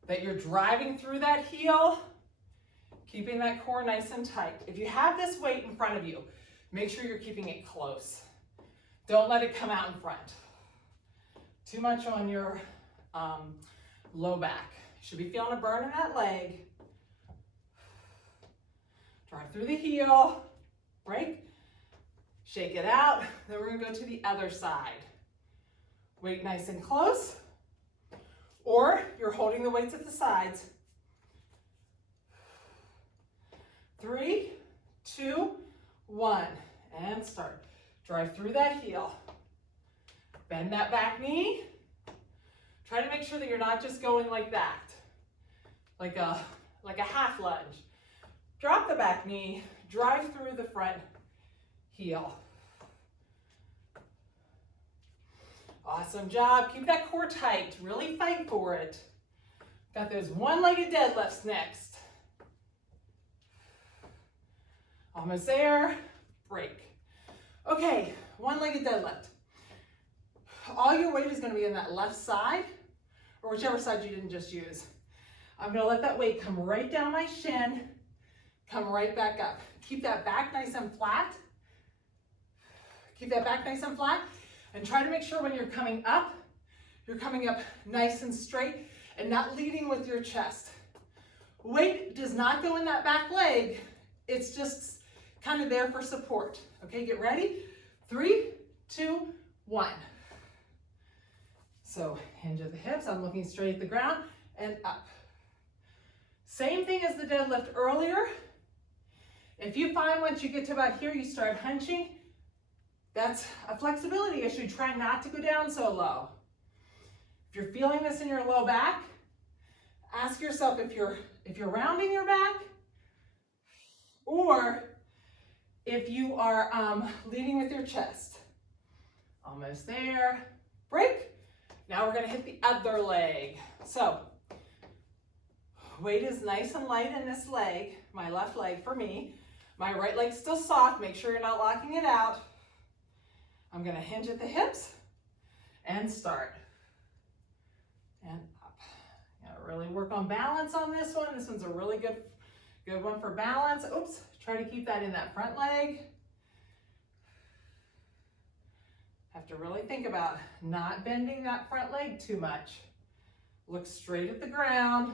that you're driving through that heel, keeping that core nice and tight. If you have this weight in front of you, make sure you're keeping it close. Don't let it come out in front. Too much on your low back. You should be feeling a burn in that leg. Drive through the heel, break, shake it out. Then we're gonna go to the other side. Weight nice and close, or you're holding the weights at the sides. 3, 2, 1, and start. Drive through that heel. Bend that back knee. Try to make sure that you're not just going like that, like a half lunge. Drop the back knee, drive through the front heel. Awesome job. Keep that core tight. Really fight for it. Got those one-legged deadlifts next. Almost there. Break. Okay, one-legged deadlift. All your weight is going to be on that left side, or whichever side you didn't just use. I'm going to let that weight come right down my shin, come right back up. Keep that back nice and flat. Keep that back nice and flat, and try to make sure when you're coming up nice and straight and not leading with your chest. Weight does not go in that back leg. It's just kind of there for support. Okay, get ready. 3, 2, 1. So hinge at the hips. I'm looking straight at the ground and up. Same thing as the deadlift earlier. If you find once you get to about here, you start hunching, that's a flexibility issue. Try not to go down so low. If you're feeling this in your low back, Ask yourself if you're rounding your back or if you are leading with your chest. Almost there. Break. Now we're going to hit the other leg. So weight is nice and light in this leg, my left leg for me. My right leg's still soft. Make sure you're not locking it out. I'm going to hinge at the hips and start. And up. Gotta really work on balance on this one. This one's a really good one for balance. Oops. Try to keep that in that front leg. Have to really think about not bending that front leg too much. Look straight at the ground.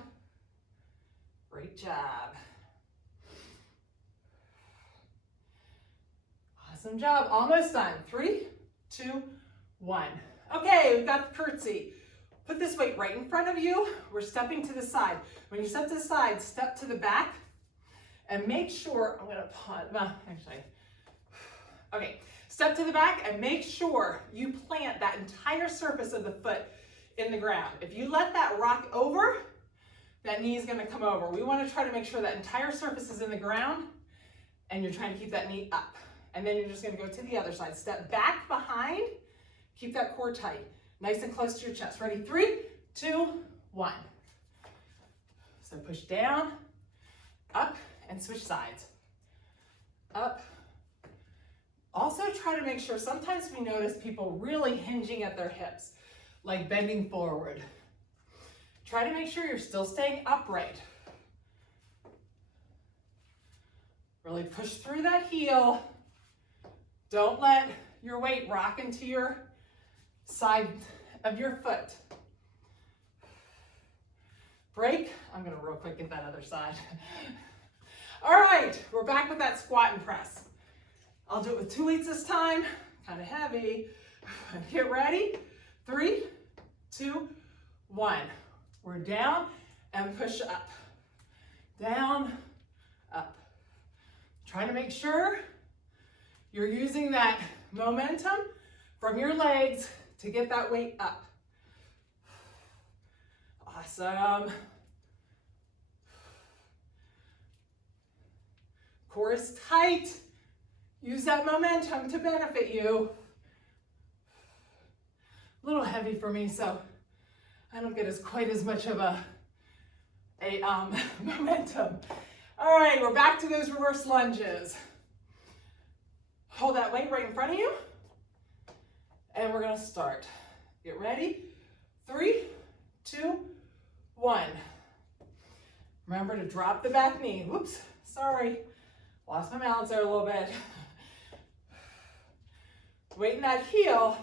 Great job. Awesome job. Almost done. 3, 2, 1. Okay, we've got the curtsy. Put this weight right in front of you. We're stepping to the side. When you step to the side, step to the back and make sure, I'm gonna pause, well, actually, okay. Step to the back and make sure you plant that entire surface of the foot in the ground. If you let that rock over, that knee is going to come over. We want to try to make sure that entire surface is in the ground and you're trying to keep that knee up. And then you're just going to go to the other side. Step back behind, keep that core tight, nice and close to your chest. Ready? 3, 2, 1. So push down, up, and switch sides. Up. Also try to make sure, sometimes we notice people really hinging at their hips, like bending forward. Try to make sure you're still staying upright. Really push through that heel. Don't let your weight rock into your side of your foot. Break. I'm gonna real quick get that other side. All right, we're back with that squat and press. I'll do it with 2 weights this time, kind of heavy. Get ready. 3, 2, 1. We're down and push up. Down, up. Try to make sure you're using that momentum from your legs to get that weight up. Awesome. Core is tight. Use that momentum to benefit you. A little heavy for me, so I don't get quite as much of a momentum. All right, we're back to those reverse lunges. Hold that weight right in front of you, and we're gonna start. Get ready. 3, 2, 1. Remember to drop the back knee. Whoops, sorry. Lost my balance there a little bit. Weight in that heel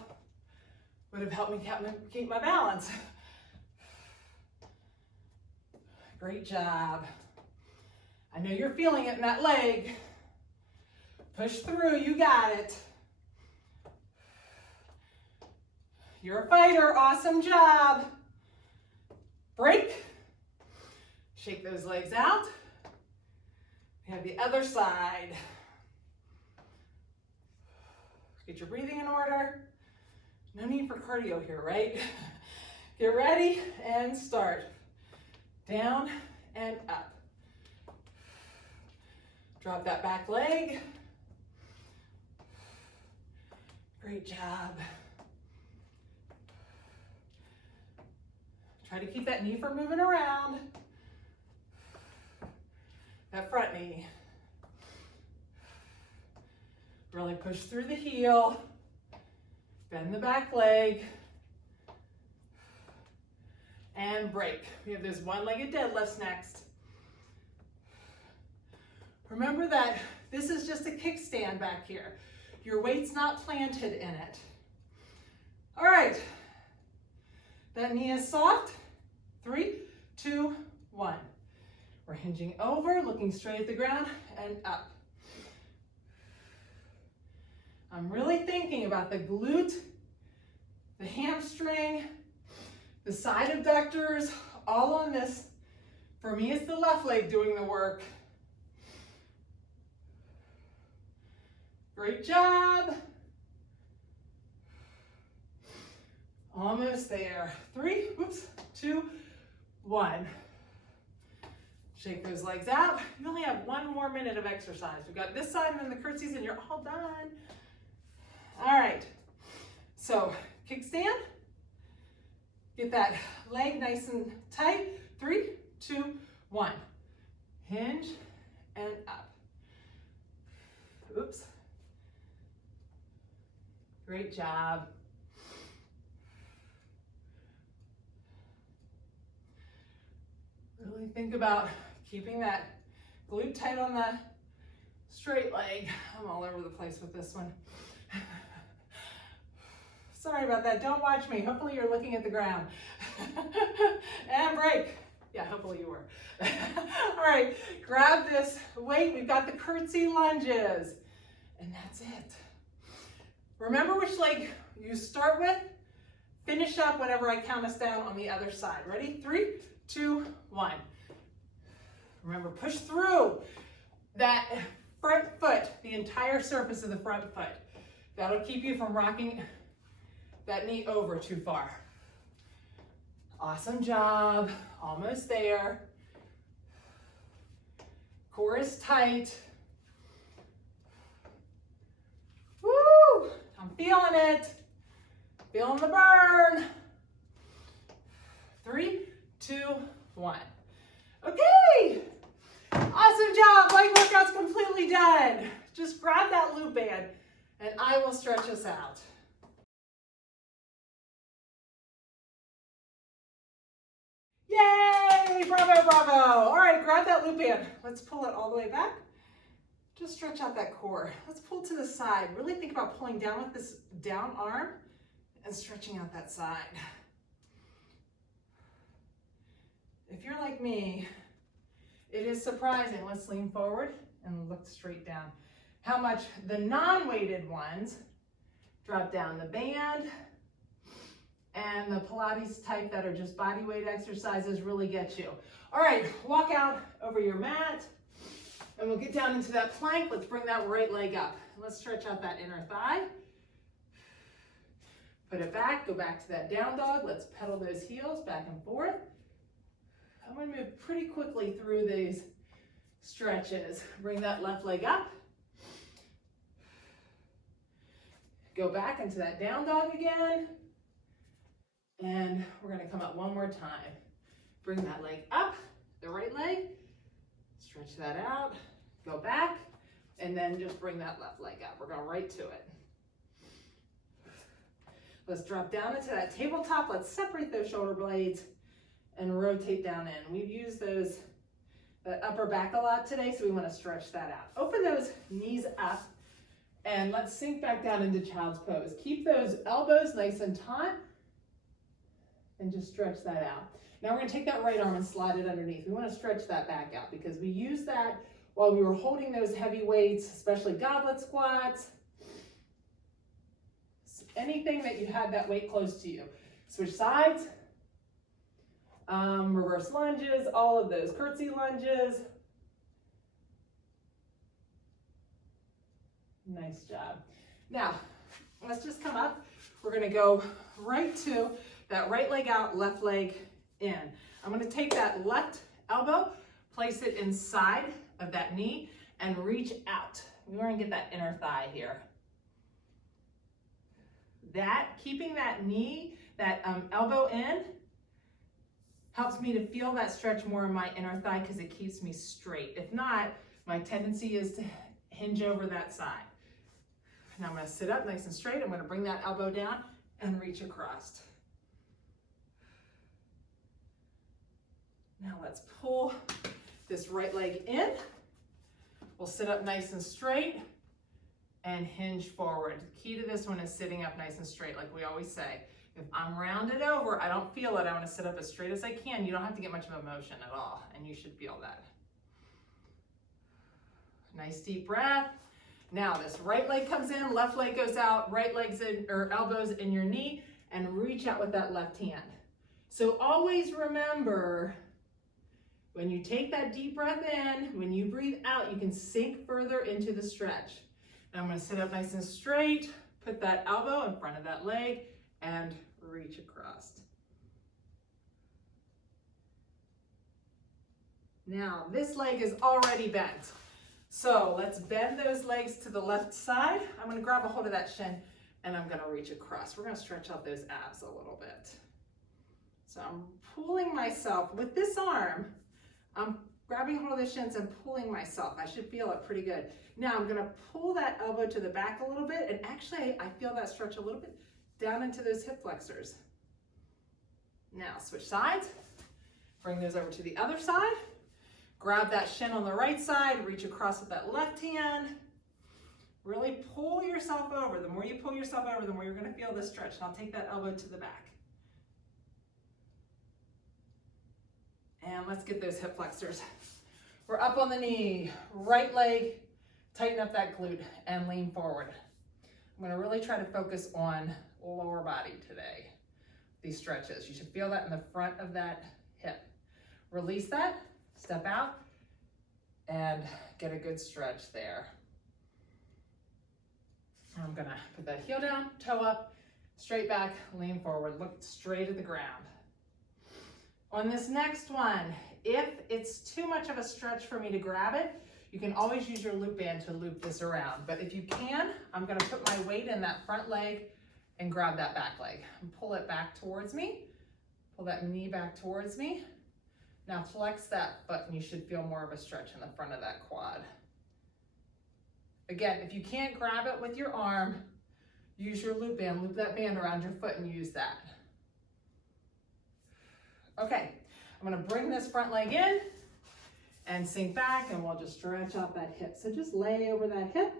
would have helped me keep my balance. Great job. I know you're feeling it in that leg. Push through, you got it. You're a fighter, awesome job. Break. Shake those legs out. We have the other side. Get your breathing in order. No need for cardio here, right? Get ready and start. Down and up. Drop that back leg. Great job. Try to keep that knee from moving around. That front knee. Really push through the heel. Bend the back leg. And break. We have those one-legged deadlifts next. Remember that this is just a kickstand back here. Your weight's not planted in it. All right. That knee is soft. 3, 2, 1. We're hinging over, looking straight at the ground and up. I'm really thinking about the glute, the hamstring, the side abductors, all on this. For me, it's the left leg doing the work. Great job. Almost there. 3, 2, 1. Shake those legs out. You only have 1 more minute of exercise. We've got this side and then the curtsies and you're all done. All right, so kickstand. Get that leg nice and tight. 3, 2, 1. Hinge and up. Oops. Great job. Really think about keeping that glute tight on the straight leg. I'm all over the place with this one. Sorry about that. Don't watch me. Hopefully you're looking at the ground. And break. Yeah, hopefully you were. All right, grab this weight. We've got the curtsy lunges. And that's it. Remember which leg you start with. Finish up whenever I count us down on the other side. Ready? 3, 2, 1. Remember, push through that front foot, the entire surface of the front foot. That'll keep you from rocking that knee over too far. Awesome job. Almost there. Core is tight. Woo! I'm feeling it. Feeling the burn. 3, 2, 1. Okay. Awesome job. Leg workout's completely done. Just grab that loop band and I will stretch us out. Yay! Bravo, bravo. All right, grab that loop band. Let's pull it all the way back. Just stretch out that core. Let's pull to the side. Really think about pulling down with this down arm and stretching out that side. If you're like me, it is surprising. Let's lean forward and look straight down. How much the non-weighted ones drop down. The band and the Pilates type that are just body weight exercises really get you. All right, walk out over your mat and we'll get down into that plank. Let's bring that right leg up. Let's stretch out that inner thigh. Put it back, go back to that down dog. Let's pedal those heels back and forth. I'm going to move pretty quickly through these stretches. Bring that left leg up. Go back into that down dog again. And we're going to come up one more time. Bring that leg up, the right leg. Stretch that out. Go back. And then just bring that left leg up. We're going right to it. Let's drop down into that tabletop. Let's separate those shoulder blades and rotate down in. We've used that upper back a lot today, so we want to stretch that out. Open those knees up and let's sink back down into child's pose. Keep those elbows nice and taut and just stretch that out. Now we're going to take that right arm and slide it underneath. We want to stretch that back out because we used that while we were holding those heavy weights, especially goblet squats, anything that you had that weight close to you. Switch sides. Reverse lunges, all of those curtsy lunges. Nice job. Now, let's just come up. We're going to go right to that right leg out, left leg in. I'm going to take that left elbow, place it inside of that knee, and reach out. We want to get that inner thigh here. Keeping that knee, that elbow in, helps me to feel that stretch more in my inner thigh because it keeps me straight. If not, my tendency is to hinge over that side. Now I'm going to sit up nice and straight. I'm going to bring that elbow down and reach across. Now let's pull this right leg in. We'll sit up nice and straight and hinge forward. The key to this one is sitting up nice and straight, like we always say. If I'm rounded over, I don't feel it. I want to sit up as straight as I can. You don't have to get much of a motion at all, and you should feel that. Nice deep breath. Now this right leg comes in, left leg goes out, right leg's in, or elbows in your knee, and reach out with that left hand. So always remember, when you take that deep breath in, when you breathe out, you can sink further into the stretch. Now I'm going to sit up nice and straight, put that elbow in front of that leg, and reach across. Now this leg is already bent. So let's bend those legs to the left side. I'm gonna grab a hold of that shin and I'm gonna reach across. We're gonna stretch out those abs a little bit. So I'm pulling myself with this arm. I'm grabbing hold of the shins and pulling myself. I should feel it pretty good. Now I'm gonna pull that elbow to the back a little bit, and actually I feel that stretch a little bit down into those hip flexors. Now switch sides, bring those over to the other side. Grab that shin on the right side, reach across with that left hand. Really pull yourself over. The more you pull yourself over, the more you're gonna feel this stretch. And I'll take that elbow to the back. And let's get those hip flexors. We're up on the knee, right leg, tighten up that glute and lean forward. I'm gonna really try to focus on lower body today. These stretches, you should feel that in the front of that hip. Release that, step out, and get a good stretch there. I'm gonna put that heel down, toe up, straight back, lean forward, look straight at the ground. On this next one, if it's too much of a stretch for me to grab it, you can always use your loop band to loop this around. But if you can, I'm gonna put my weight in that front leg and grab that back leg. And pull it back towards me. Pull that knee back towards me. Now flex that foot and you should feel more of a stretch in the front of that quad. Again, if you can't grab it with your arm, use your loop band. Loop that band around your foot and use that. Okay, I'm gonna bring this front leg in and sink back, and we'll just stretch out that hip. So just lay over that hip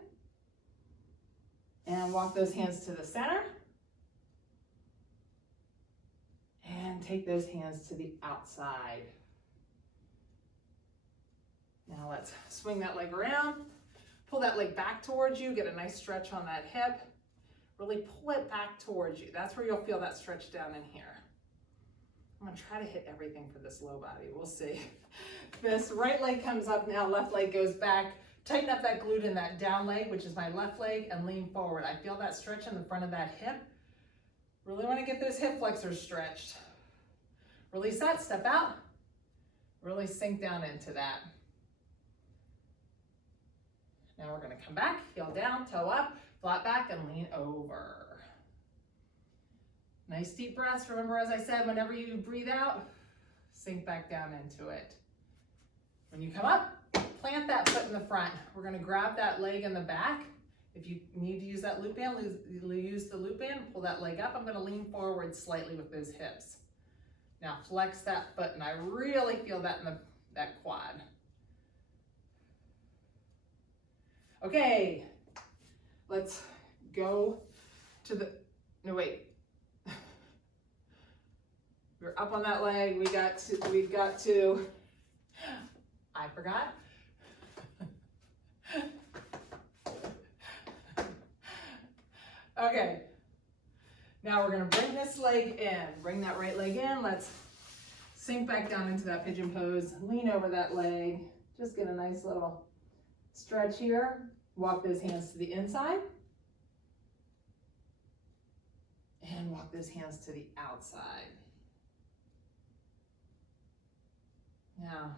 and walk those hands to the center. And take those hands to the outside. Now let's swing that leg around. Pull that leg back towards you, get a nice stretch on that hip. Really pull it back towards you. That's where you'll feel that stretch down in here. I'm gonna try to hit everything for this low body, we'll see. This right leg comes up now, left leg goes back. Tighten up that glute in that down leg, which is my left leg, and lean forward. I feel that stretch in the front of that hip. Really wanna get those hip flexors stretched. Release that, step out. Really sink down into that. Now we're gonna come back, heel down, toe up, flat back, and lean over. Nice deep breaths. Remember, as I said, whenever you breathe out, sink back down into it. When you come up, plant that foot in the front. We're gonna grab that leg in the back. If you need to use that loop band, use the loop band, pull that leg up. I'm gonna lean forward slightly with those hips. Now flex that foot, and I really feel that in that quad. Okay, let's go to the, no wait. We're up on that leg, we've got to, I forgot. Okay, now we're gonna bring this leg in, bring that right leg in, let's sink back down into that pigeon pose, lean over that leg, just get a nice little stretch here, walk those hands to the inside, and walk those hands to the outside. Now,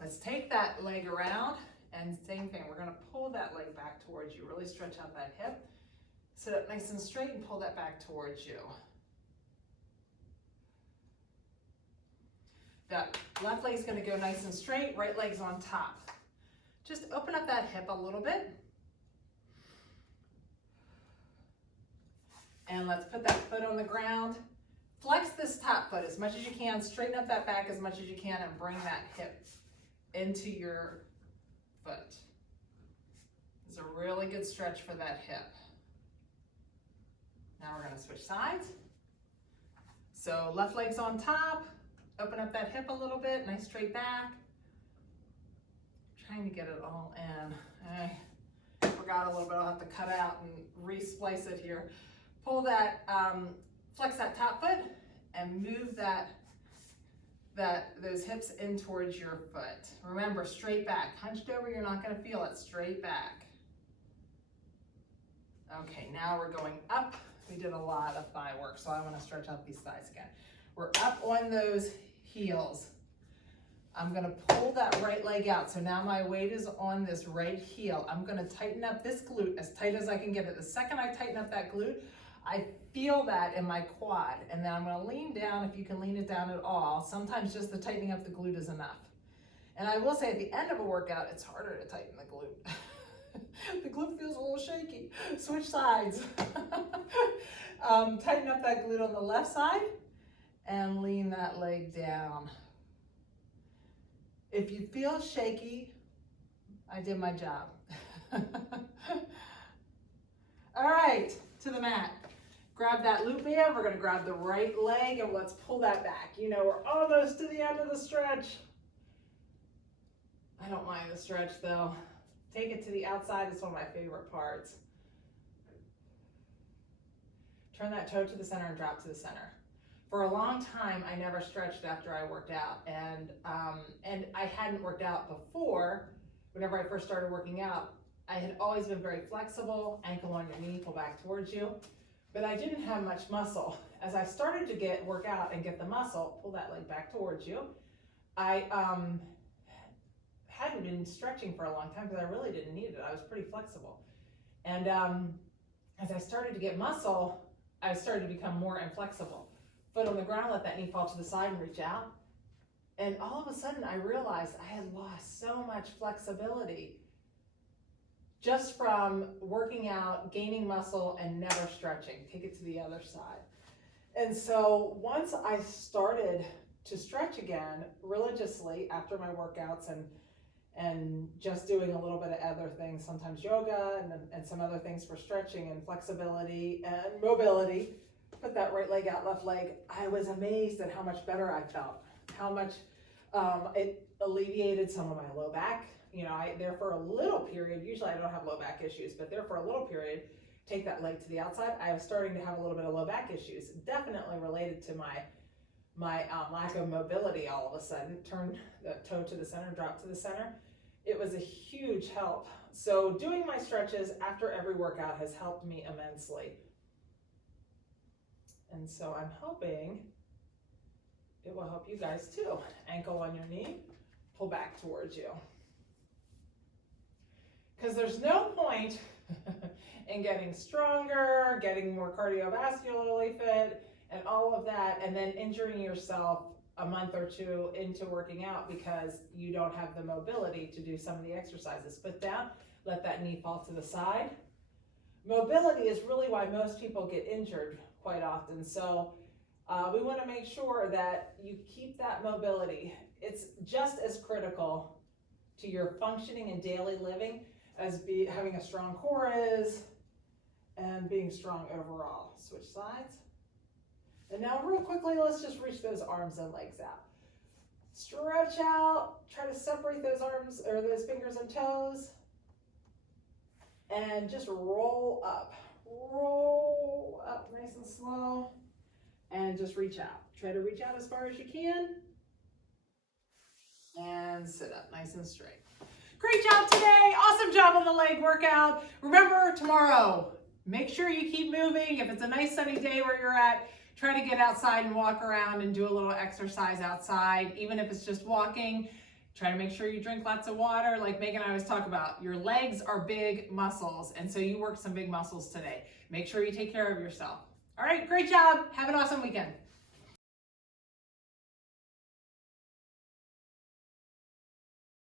let's take that leg around, and same thing, we're gonna pull that leg back towards you, really stretch out that hip, sit up nice and straight and pull that back towards you. That left leg's gonna go nice and straight, right leg's on top. Just open up that hip a little bit. And let's put that foot on the ground. Flex this top foot as much as you can, straighten up that back as much as you can, and bring that hip into your foot. It's a really good stretch for that hip. Now we're gonna switch sides. So left leg's on top, open up that hip a little bit, nice straight back. Trying to get it all in. I forgot a little bit, I'll have to cut out and re-splice it here. Pull that, flex that top foot and move those hips in towards your foot. Remember, straight back. Hunched over, you're not gonna feel it. Straight back. Okay, now we're going up. We did a lot of thigh work, so I wanna stretch out these thighs again. We're up on those heels. I'm gonna pull that right leg out. So now my weight is on this right heel. I'm gonna tighten up this glute as tight as I can get it. The second I tighten up that glute, I feel that in my quad. And then I'm gonna lean down, if you can lean it down at all. Sometimes just the tightening up the glute is enough. And I will say at the end of a workout, it's harder to tighten the glute. The glute feels a little shaky. Switch sides. Tighten up that glute on the left side and lean that leg down. If you feel shaky, I did my job. All right, to the mat. Grab that loop band. We're gonna grab the right leg and let's pull that back. You know, we're almost to the end of the stretch. I don't mind the stretch though. Take it to the outside, it's one of my favorite parts. Turn that toe to the center and drop to the center. For a long time, I never stretched after I worked out, and I hadn't worked out before. Whenever I first started working out, I had always been very flexible, ankle on your knee, pull back towards you, but I didn't have much muscle. As I started to work out and get the muscle, pull that leg back towards you, I hadn't been stretching for a long time because I really didn't need it. I was pretty flexible. And as I started to get muscle, I started to become more inflexible. Foot on the ground, let that knee fall to the side and reach out. And all of a sudden I realized I had lost so much flexibility just from working out, gaining muscle, and never stretching. Take it to the other side. And so once I started to stretch again religiously after my workouts and just doing a little bit of other things, sometimes yoga and some other things for stretching and flexibility and mobility, put that right leg out, left leg, I was amazed at how much better I felt, how much it alleviated some of my low back. You know, there for a little period, usually I don't have low back issues, but there for a little period, take that leg to the outside, I was starting to have a little bit of low back issues, definitely related to my lack of mobility all of a sudden. Turn the toe to the center, drop to the center. It was a huge help. So doing my stretches after every workout has helped me immensely. And so I'm hoping it will help you guys too. Ankle on your knee, pull back towards you. Because there's no point in getting stronger, getting more cardiovascularly fit, and all of that, and then injuring yourself a month or two into working out because you don't have the mobility to do some of the exercises. Foot down, let that knee fall to the side. Mobility is really why most people get injured quite often. So we want to make sure that you keep that mobility. It's just as critical to your functioning and daily living as having a strong core is and being strong overall. Switch sides. And now real quickly, let's just reach those arms and legs out. Stretch out, try to separate those arms or those fingers and toes. And just roll up nice and slow. And just reach out. Try to reach out as far as you can. And sit up nice and straight. Great job today. Awesome job on the leg workout. Remember tomorrow, make sure you keep moving. If it's a nice sunny day where you're at, try to get outside and walk around and do a little exercise outside. Even if it's just walking, try to make sure you drink lots of water. Like Megan and I always talk about, your legs are big muscles. And so you work some big muscles today. Make sure you take care of yourself. All right, great job. Have an awesome weekend.